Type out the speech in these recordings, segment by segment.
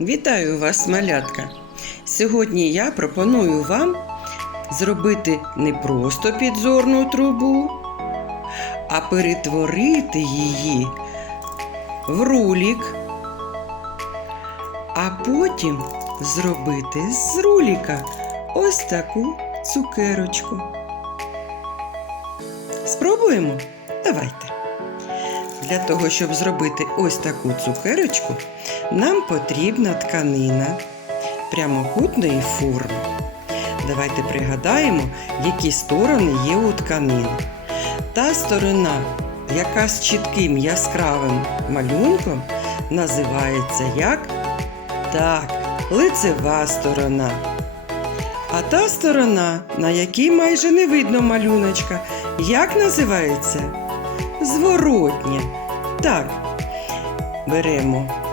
Вітаю вас, малятка! Сьогодні я пропоную вам зробити не просто підзорну трубу, а перетворити її в рулік, а потім зробити з руліка ось таку цукерочку. Спробуємо? Давайте. Для того, щоб зробити ось таку цукерочку, нам потрібна тканина прямокутної форми. Давайте пригадаємо, які сторони є у тканини. Та сторона, яка з чітким яскравим малюнком, називається як так, лицева сторона. А та сторона, на якій майже не видно малюночка, як називається? Зворотня. Так, беремо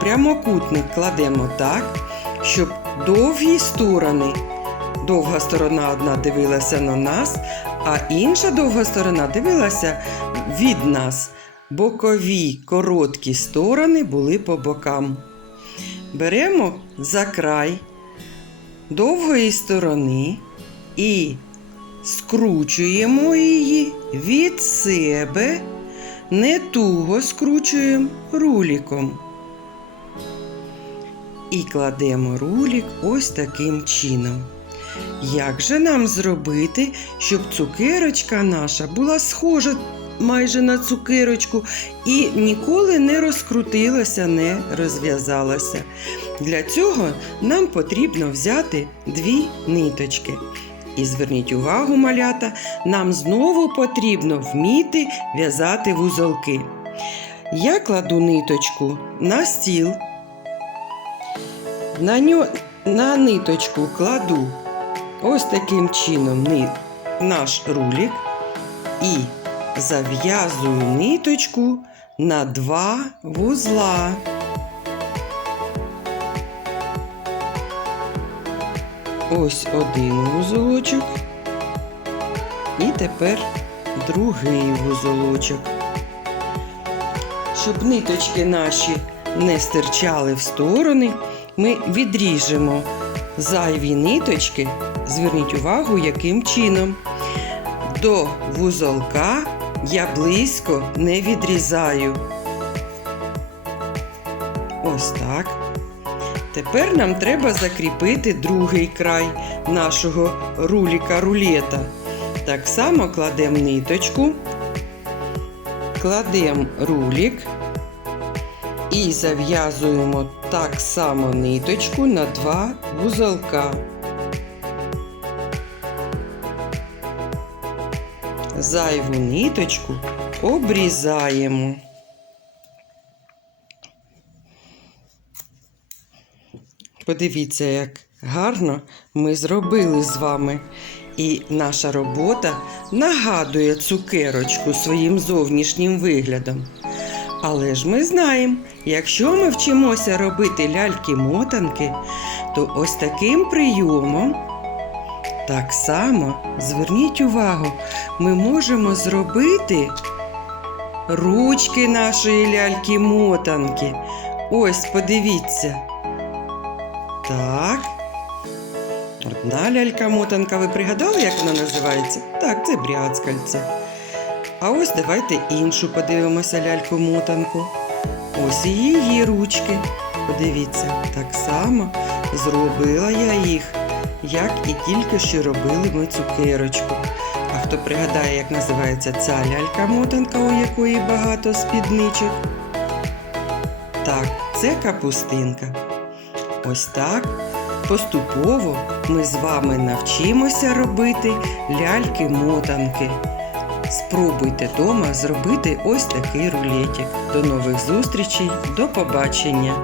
прямокутник кладемо так, щоб довгі сторони. Довга сторона одна дивилася на нас, а інша довга сторона дивилася від нас. Бокові короткі сторони були по бокам. Беремо за край довгої сторони і скручуємо її від себе, не туго скручуємо руліком. І кладемо рулік ось таким чином. Як же нам зробити, щоб цукерочка наша була схожа майже на цукерочку і ніколи не розкрутилася, не розв'язалася? Для цього нам потрібно взяти дві ниточки. І зверніть увагу, малята, нам знову потрібно вміти в'язати вузолки. Я кладу ниточку на стіл. На, ньо... на ниточку кладу ось таким чином наш рулік і зав'язую ниточку на два вузла. Ось один вузолочок. І тепер другий вузолочок. Щоб ниточки наші не стирчали в сторони, ми відріжемо зайві ниточки. Зверніть увагу, яким чином. До вузолка я близько не відрізаю. Ось так. Тепер нам треба закріпити другий край нашого руліка рулета. Так само кладемо ниточку, кладемо рулік і зав'язуємо так само ниточку на два вузолка. Зайву ниточку обрізаємо. Подивіться, як гарно ми зробили з вами. І наша робота нагадує цукерочку своїм зовнішнім виглядом. Але ж ми знаємо, якщо ми вчимося робити ляльки-мотанки, то ось таким прийомом, так само, зверніть увагу, ми можемо зробити ручки нашої ляльки-мотанки. Ось, подивіться. Так. Одна лялька-мотанка, ви пригадали, як вона називається? Так, це брязкальце. А ось давайте іншу подивимося ляльку-мотанку. Ось її ручки. Подивіться, так само зробила я їх, як і тільки що робили ми цукерочку. А хто пригадає, як називається ця лялька-мотанка, у якої багато спідничок? Так, це капустинка. Ось так поступово ми з вами навчимося робити ляльки-мотанки. Спробуйте дома зробити ось такий рулетик. До нових зустрічей, до побачення!